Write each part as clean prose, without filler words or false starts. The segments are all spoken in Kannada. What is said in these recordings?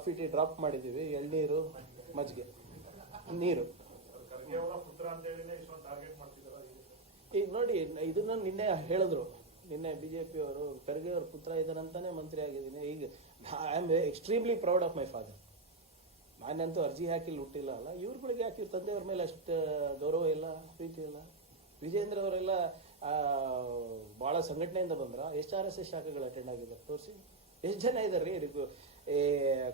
ಕಾಫಿ ಟೀ ಡ್ರಾಪ್ ಮಾಡಿದ್ದೀವಿ, ಎಳ್ನೀರು ಮಜ್ಜಿಗೆ ನೀರು. ಈಗ ನೋಡಿ, ಇದನ್ನ ನಿನ್ನೆ ಹೇಳಿದ್ರು, ನಿನ್ನೆ ಬಿಜೆಪಿ ಅವರು ಖರ್ಗೆ ಅವ್ರ ಪುತ್ರ ಇದ್ದಾರಂತಾನೆ ಮಂತ್ರಿ ಆಗಿದ್ದೀನಿ. ಈಗ I am extremely proud of my father. ನಾನಂತೂ ಅರ್ಜಿ ಹಾಕಿ ಹುಟ್ಟಿಲ್ಲ ಅಲ್ಲ, ಇವ್ರುಗಳಿಗೆ ಯಾಕೆ ಇವ್ರ ತಂದೆಯವ್ರ ಮೇಲೆ ಅಷ್ಟು ಗೌರವ ಇಲ್ಲ, ಪ್ರೀತಿ ಇಲ್ಲ. ವಿಜೇಂದ್ರ ಅವರೆಲ್ಲ ಭಾಳ ಸಂಘಟನೆಯಿಂದ ಬಂದ್ರ, ಎಷ್ಟು RSS ಶಾಖೆಗಳು ಅಟೆಂಡ್ ಆಗಿದ್ದಾರೆ ತೋರಿಸಿ. ಎಷ್ಟು ಜನ ಇದ್ದಾರೆ ರೀ? ಇದಕ್ಕೂ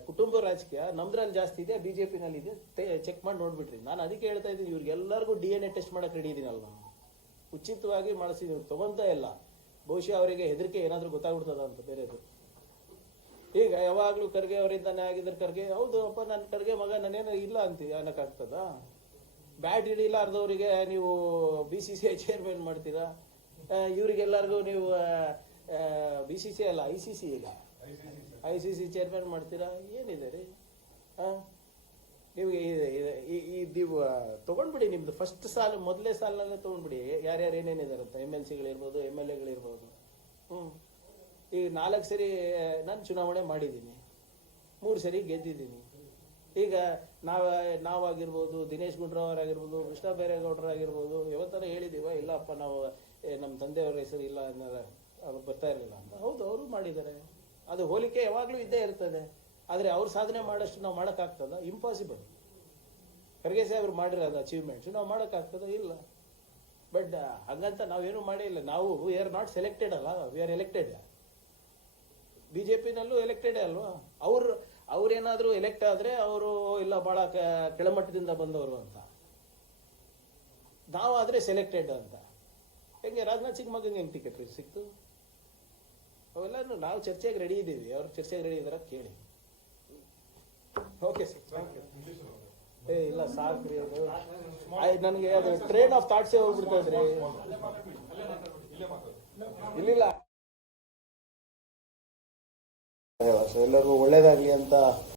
ಕುಟುಂಬ ರಾಜಕೀಯ ನಮ್ದ್ರಲ್ಲಿ ಜಾಸ್ತಿ ಇದೆ, ಬಿಜೆಪಿನಲ್ಲಿ ಇದೆ, ಚೆಕ್ ಮಾಡಿ ನೋಡ್ಬಿಟ್ರಿ. ನಾನು ಅದಕ್ಕೆ ಹೇಳ್ತಾ ಇದ್ದೀನಿ, ಇವ್ರಿಗೆಲ್ಲರಿಗೂ DNA ಟೆಸ್ಟ್ ಮಾಡಕ್ಕೆ ರೆಡಿ ಇದೀನಲ್ಲ ನಾನು, ಉಚಿತವಾಗಿ ಮಾಡಿಸಿದೀನಿ, ತಗೊಂತ ಇಲ್ಲ. ಬಹುಶಃ ಅವರಿಗೆ ಹೆದರಿಕೆ ಏನಾದರೂ ಗೊತ್ತಾಗ್ಬಿಡ್ತದ ಅಂತ ಬೇರೆದು. ಈಗ ಯಾವಾಗ್ಲೂ ಖರ್ಗೆ ಅವರಿಂದಾನೆ ಆಗಿದ್ರೆ, ಖರ್ಗೆ ಹೌದು ಅಪ್ಪ ನನ್ನ ಖರ್ಗೆ ಮಗ ನಾನೇನು ಇಲ್ಲ ಅಂತೀವಿ ಅನ್ನಕ್ಕಾಗ್ತದ? ಬ್ಯಾಟ್ ಹಿಡಿಲಾರ್ದವರಿಗೆ ನೀವು BCCI ಚೇರ್ಮನ್ ಮಾಡ್ತೀರಾ, ಇವ್ರಿಗೆಲ್ಲರಿಗೂ ನೀವು BCCI ಅಲ್ಲ ICC, ಈಗ ICC ಚೇರ್ಮನ್ ಮಾಡ್ತೀರಾ? ಏನಿದೆ ರೀ? ನೀವು ನೀವು ತಗೊಂಡ್ಬಿಡಿ, ನಿಮ್ದು ಫಸ್ಟ್ ಸಾಲು ಮೊದಲೇ ಸಾಲಿನಲ್ಲೇ ತಗೊಂಡ್ಬಿಡಿ, ಯಾರ್ಯಾರು ಏನೇನಿದಾರಂತ, MLCಗಳಿರ್ಬೋದು, MLAಗಳಿರ್ಬೋದು. ಈಗ 4 ಸರಿ ನಾನು ಚುನಾವಣೆ ಮಾಡಿದ್ದೀನಿ, 3 ಸರಿ ಗೆದ್ದಿದ್ದೀನಿ. ಈಗ ನಾವಾಗಿರ್ಬೋದು, ದಿನೇಶ್ ಗುಂಡೂರಾವ್ ಆಗಿರ್ಬೋದು, ಕೃಷ್ಣ ಬೈರೇಗೌಡರಾಗಿರ್ಬೋದು, ಯಾವತ್ತರ ಹೇಳಿದೀವ ಇಲ್ಲಪ್ಪ ನಾವು ನಮ್ಮ ತಂದೆಯವ್ರ ಹೆಸರು ಇಲ್ಲ ಅವ್ರು ಬರ್ತಾ ಇರಲಿಲ್ಲ ಅಂತ? ಹೌದು, ಅವರು ಮಾಡಿದ್ದಾರೆ. ಅದು ಹೋಲಿಕೆ ಯಾವಾಗಲೂ ಇದ್ದೇ ಇರ್ತದೆ. ಆದರೆ ಅವ್ರು ಸಾಧನೆ ಮಾಡೋಷ್ಟು ನಾವು ಮಾಡೋಕ್ಕಾಗ್ತದ? ಇಂಪಾಸಿಬಲ್. ಖರ್ಗೆ ಸಾಹೇಬ್ರು ಮಾಡಿರೋದು ಅಚೀವ್ಮೆಂಟ್ಸ್ ನಾವು ಮಾಡೋಕ್ಕಾಗ್ತದ? ಇಲ್ಲ. ಬಟ್ ಹಂಗಂತ ನಾವೇನು ಮಾಡೇ ಇಲ್ಲ. ನಾವು ವಿ ಆರ್ ನಾಟ್ ಸೆಲೆಕ್ಟೆಡ್ ಅಲ್ಲ, ವಿ ಆರ್ ಎಲೆಕ್ಟೆಡ್. BJPನಲ್ಲೂ ಎಲೆಕ್ಟೆಡೇ ಅಲ್ವಾ? ಅವ್ರೇನಾದ್ರೂ ಎಲೆಕ್ಟ್ ಆದ್ರೆ ಅವರು ಇಲ್ಲ ಬಹಳ ಕೆಳಮಟ್ಟದಿಂದ ಬಂದವರು ಅಂತ, ನಾವಾದ್ರೆ ಸೆಲೆಕ್ಟೆಡ್ ಅಂತ. ಹೆಂಗೆ ರಾಜನಾಥ್ ಸಿಂಗ್ ಮಗಂಗೆ ಹೆಂಗೆ ಟಿಕೆಟ್ ಸಿಕ್ತು? ಅವೆಲ್ಲ ನಾವು ಚರ್ಚೆಗೆ ರೆಡಿ ಇದ್ದೀವಿ, ಅವ್ರು ಚರ್ಚೆಗೆ ರೆಡಿ ಇದಾರ ಕೇಳಿ. Okay sir, thank you. ಇಲ್ಲ ಸಾಕ್ರಿ, ಅದು ನನಗೆ ಅದು ಟ್ರೈನ್ ಆಫ್ ಥಾಟ್ಸೇ ಹೋಗ್ಬಿಡ್ತಾ ಇದ್ರಿ. ಇಲ್ಲ ಎಲ್ಲರಿಗೂ ಒಳ್ಳೇದಾಗ್ಲಿ ಅಂತ